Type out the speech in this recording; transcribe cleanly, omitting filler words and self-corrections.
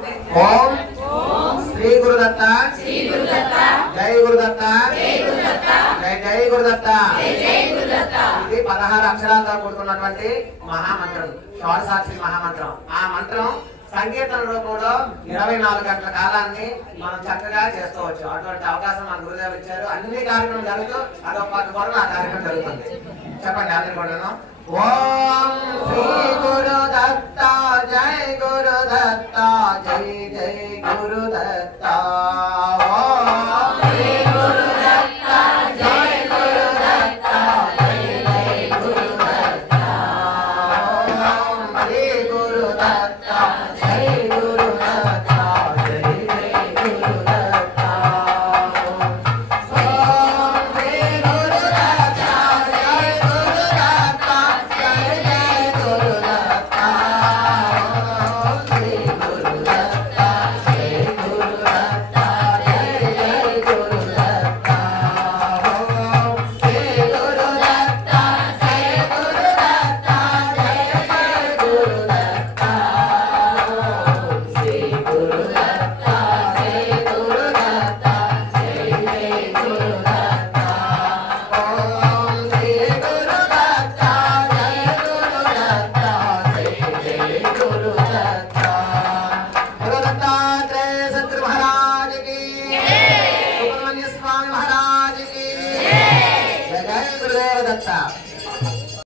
ओम श्री गुरुदत्त जय गुरुदत्त जय जय गुरुदत्त ఇది 16 అక్షరాలతో కూడుకున్నటువంటి మహామంత్రం షోడశాక్షరి మహామంత్రం. ఆ మంత్రం సంకీర్తన రూపంలో 24 గంటల కాలాన్ని మనం చక్కగా చేసుకోవచ్చు. అటువంటి అవకాశం మన గురుదేవులు ఇచ్చారు. అన్ని కార్యక్రమం జరుగుతూ అదొక పక్క కొరకు ఆ కార్యక్రమం జరుగుతుంది. చెప్పండి అందరి కూడా. ఓం శ్రీ గురుదత్త జై గురుదత్త జై జై గురుదత్త